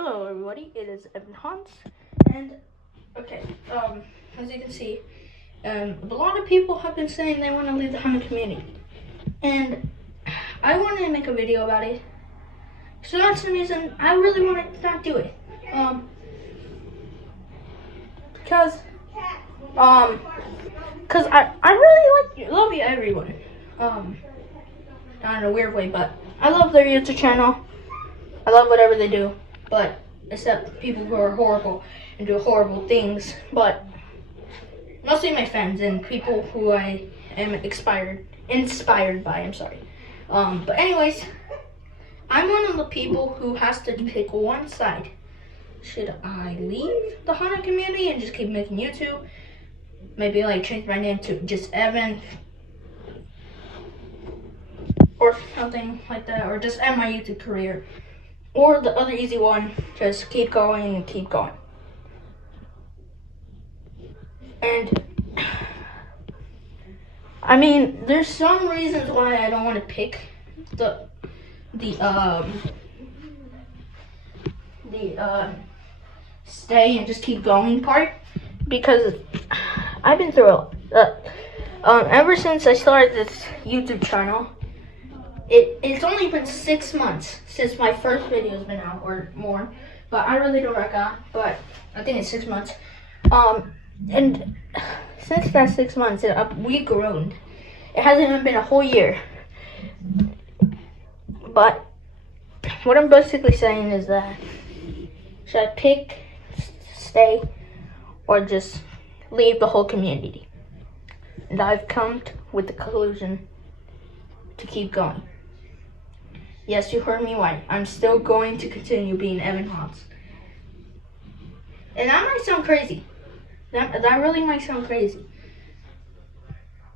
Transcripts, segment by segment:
Hello everybody, it is Evan Hans, and okay, as you can see, a lot of people have been saying they want to leave the hunting community, and I wanted to make a video about it, so that's the reason I really want to not do it, because I really love you everyone, not in a weird way, but I love their YouTube channel, I love whatever they do. But except people who are horrible and do horrible things, but mostly my friends and people who I am inspired by. I'm sorry. But anyways, I'm one of the people who has to pick one side. Should I leave the hunting community and just keep making YouTube? Maybe like change my name to just Evan or something like that, or just end my YouTube career. Or the other easy one, just keep going and keep going. And I mean, there's some reasons why I don't want to pick the stay and just keep going part, because I've been through ever since I started this YouTube channel. It's only been 6 months since my first video's been out, or more, but I really don't reckon, but I think it's 6 months. And since that 6 months, we've grown. It hasn't even been a whole year. But what I'm basically saying is that, should I pick, stay, or just leave the whole community? And I've come with the conclusion to keep going. Yes, you heard me right. I'm still going to continue being Evan Hans. And that might sound crazy. That really might sound crazy.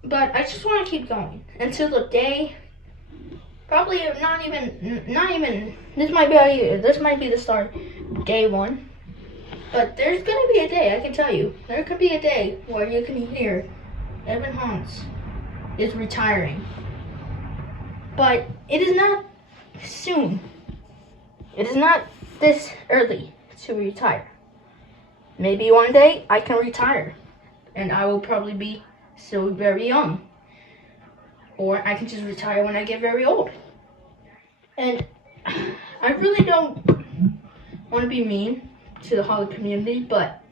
But I just want to keep going until the day. Probably not even. This might be the start, day one. But there's gonna be a day. I can tell you. There could be a day where you can hear Evan Hans is retiring. But it is not soon. It is not this early to retire. Maybe one day I can retire and I will probably be still very young. Or I can just retire when I get very old. And I really don't want to be mean to the Hollywood community, but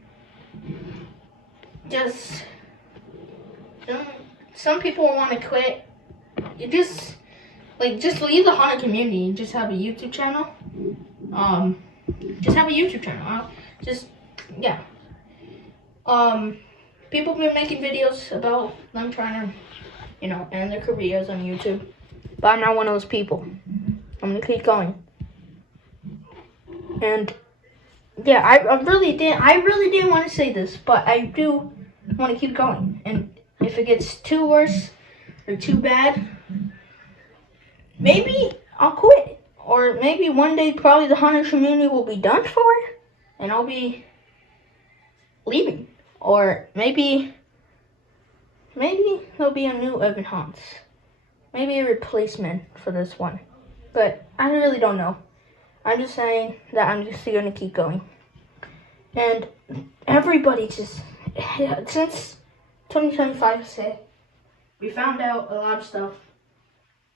just some people want to quit. Just leave the haunted community and just have a YouTube channel. Just have a YouTube channel. Yeah. People have been making videos about them trying to, end their careers on YouTube. But I'm not one of those people. I'm gonna keep going. And yeah, I really didn't want to say this, but I do want to keep going. And if it gets too worse or too bad, maybe I'll quit. Or maybe one day probably the hunting community will be done for and I'll be leaving. Or maybe there'll be a new Evan Hans. Maybe a replacement for this one. But I really don't know. I'm just saying that I'm just going to keep going. And everybody since 2025 we found out a lot of stuff.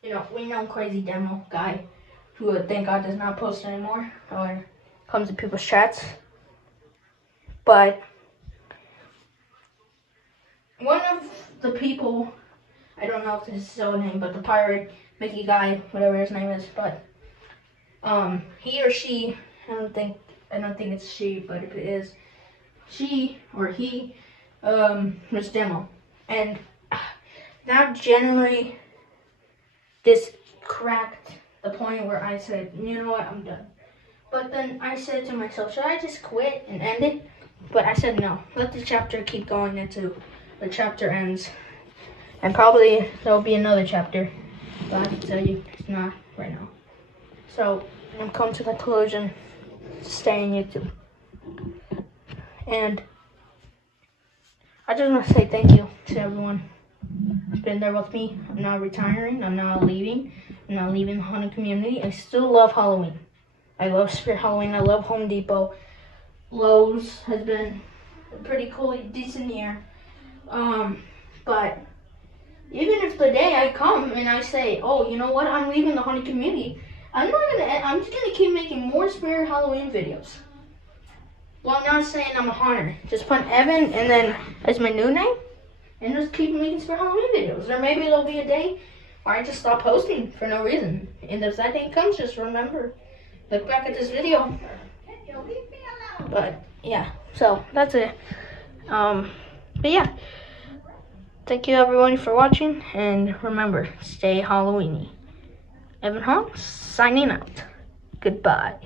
We know Crazy Demo guy who thank God does not post anymore or comes to people's chats. But one of the people, I don't know if this is his own name, but the pirate Mickey guy, whatever his name is, but he or she, I don't think it's she, but if it is she or he, was Demo, and that generally just cracked the point where I said, you know what, I'm done. But then I said to myself, should I just quit and end it? But I said no, let the chapter keep going until the chapter ends. And probably there'll be another chapter, but I can tell you it's not right now. So I'm coming to the conclusion to stay on YouTube. And I just want to say thank you to everyone who's been there with me. I'm not retiring, I'm not leaving the hunting community. I still love Halloween. I love Spirit Halloween. I love Home Depot. Lowe's has been a pretty cool, decent year. But even if the day I come and I say, oh, you know what, I'm leaving the hunting community, I'm just gonna keep making more Spirit Halloween videos. Well, I'm not saying I'm a hunter. Just put Evan and then as my new name, and just keep making Spirit Halloween videos. Or maybe there'll be a day where I just stop posting for no reason. And if that day comes, just remember, look back at this video. But yeah, so that's it. But yeah, thank you everyone for watching, and remember, stay Halloweeny. Evan Hawks signing out. Goodbye.